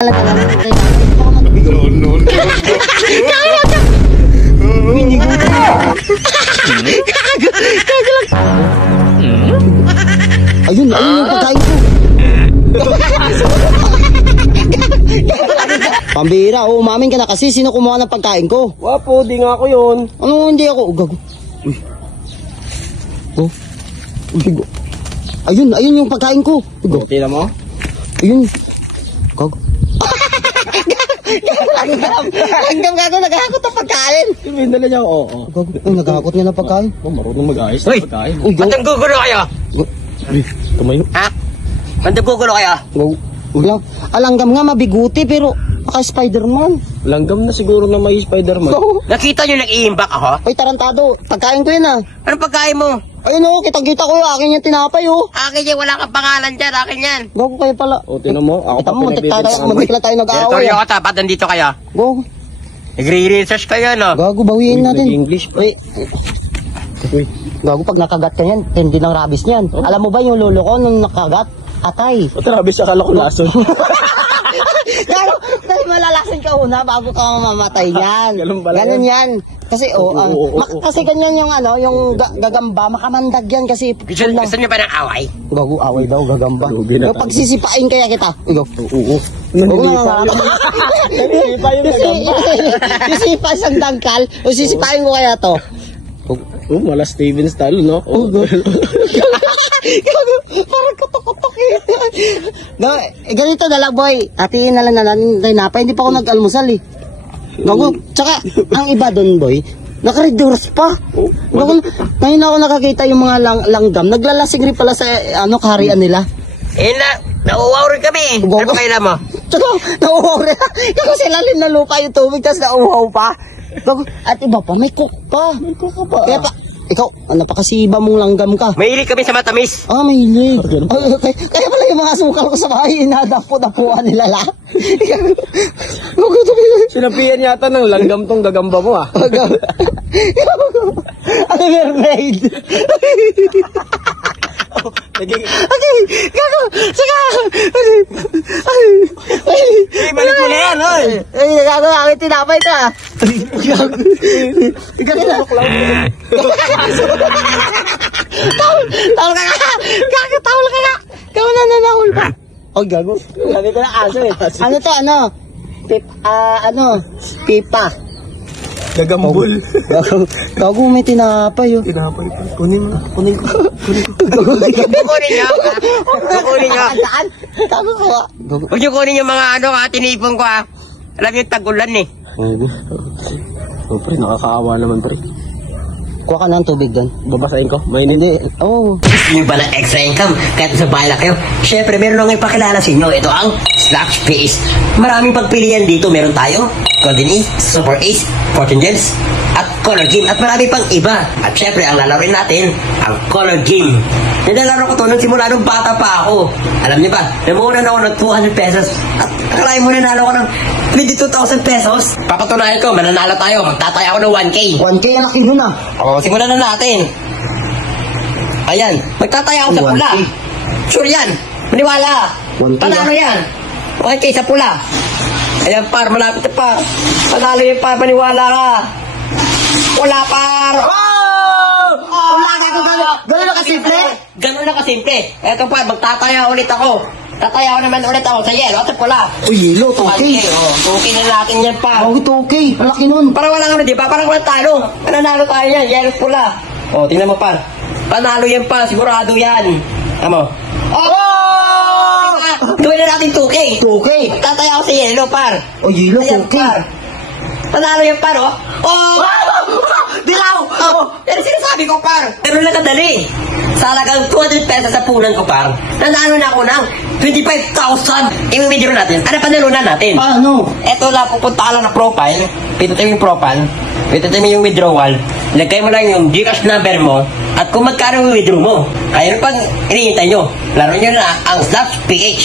No, no, no. Ayun, ayun yung pagkain ko. Pambira, umamin ka na kasi. Sino kumuha ng pagkain ko? Wapo, di nga ako yun. Ano, hindi ako. Gago. Uy. Oh. Uy, ayun, ayun yung pagkain ko. Gago. Tira mo? Ayun. Gago. Langgam gago, nagahakot ang pagkain. Yung dala niya ako, oo. Gago, ay, nagahakot niya ng pagkain. Oh, marunong mag-ayos Uy! ng pagkain. Uy, gago. Ba't naggugulo kayo? Uy, tumayo. Ha? Ba't naggugulo kayo? Gago. Uy, lang. Langgam nga, mabiguti, pero naka-Spider-Man. Langgam na siguro na may Spider-Man. Gago. Nakita nyo nag-iimbak ako? Ay, tarantado. Pagkain ko yun ah. Anong pagkain mo? Ayun oh, kitang-kita ko yung akin yung tinapay oh. Akin yan, wala kang pangalan dyan, akin yan. Gago kayo pala. O, tinan mo, ako Kita pa mo, pinagbibigyan mo. muntik na tayo nag-aaway Territoryo ah. ko, tapat nandito kayo. Gago. Nagre-research kayo, no? Gago, bawiin natin. Nag-English pa. Uy, Uy, gago pag nakagat ka yan, hindi ng rabies niyan. Alam mo ba yung lolo ko nung nakagat? Atay. o trabis, akala ko lason. Gago, dahil malalasin ka una bago ka mamamatay niyan. Ganun pala Ganun yan. yan. Kasi kasi ganyan yung ano, yung gagamba, makamandag yan kasi. Gusto nyo ba ng away? Gago, away daw, gagamba. Lugi na Yung tayo. pagsisipain kaya kita. Gago. Oo. Nanilipa yung nagamba. Sisipa isang dangkal, o sisipain ko kaya to. Oh, mala Steven style, no? Oh, Gago, parang kutok-kutok eh. No, ganito na lang boy. Atiin na lang na tinapay. Hindi pa ako nag-almusal eh. Gago, tsaka ang iba doon boy, naka-redoors pa. Gago, ngayon ako nakakita yung mga langgam. Naglalasing rin pala sa ano kaharian nila. Eh nauwaw rin kami. Ano kayo mo? Tsaka, nauuhaw rin. Kasi lalim na lupa yung tubig, tapos nauuhaw pa. Gago, at iba pa, may cook pa. May cook pa. Kaya pa, ikaw, napakasiba mong langgam ka. Mahilig kami sa matamis. Ah, may hilig. Kaya pala yung mga sukal ko sa bahay, inadapo-dapuan nila la. sinapian yata ng langgam tong gagamba mo, ah. Ano mermaid? Naging... Okay, gago, saka. Balik mo na yan, oy. Ay, gago, akin tinapay ito ah. Gago. Tawal ka nga. Gago, tawal ka nga. Gago na nanahul pa. Oh, gago. Sabi ko na aso, eh. Ano to, ano? Pipa. Gagambol. Gago, may tinapay oh. Tinapay pa. Kunin mo. Kunin ko. Kukunin nyo. Kukunin nyo. Saan? Gago ko ah. Huwag nyo kunin yung mga ano, tinipon ko ah. Alam yung tagulan eh. Oh, pre, nakakaawa naman, pre. Kuha ka ng tubig doon. Babasahin ko? Mainit. Hindi. Oh. Gusto nyo ba ng extra income kahit sa bahay lang kayo? Siyempre, meron akong ipakilala sa inyo. Ito ang Slash Space. Maraming pagpilian dito. Meron tayo Golden Ace, Super Ace, Fortune Gems, at Color Game. At marami pang iba. At siyempre, ang lalaroin natin, ang Color Game. Nilalaro ko to nung simula nung bata pa ako. Alam niyo ba, namunan ako ng 200 pesos. At akalain mo nanalo ko ng 22,000 pesos. Papatunayan ko, mananalo tayo. Magtataya ako ng 1K. 1K ang laki nun ah. O, simulan na natin. Ayan, magtataya ako sa 1K. pula. Sure yan. Maniwala. 1K Panalo yan. 1K sa pula. Ayan par, malapit na par. Panalo yan par, maniwala ka. Wala par. Oh! Wala ka kung gano'n na kasimple? Ganun na kasimple. Eto par, magtataya ulit ako. Tataya ko naman ulit ako sa yelo at sa pula. Uy, yelo, 2K. 2K na natin yan par. Oh, 2K. Ang laki nun. Parang walang ano, di ba? Parang walang talo. Mananalo tayo yan, yelo at pula. O, tingnan mo par. Panalo yan pa, sigurado yan. Tama. Oh! Gawin na natin 2K. 2K. Tataya ako sa yelo, par. Oh, yelo, Ayan, 2K. par. Panalo yan, par, oh. Oh! Dilaw! Oh! Pero sinasabi ko, par. Pero lang kadali. Sa halagang 200 pesos sa punan ko, par. Nanalo na ako ng 25,000. I-withdraw natin. Ano panalunan natin? Paano? Eto lang, pupunta ka lang na profile. Pindutin mo yung profile. Pindutin mo yung withdrawal. Lagay mo lang yung Gcash number mo. At kung magkano yung withdraw mo. Ayun pang hinihintay nyo. Laro nyo na ang Slash PH.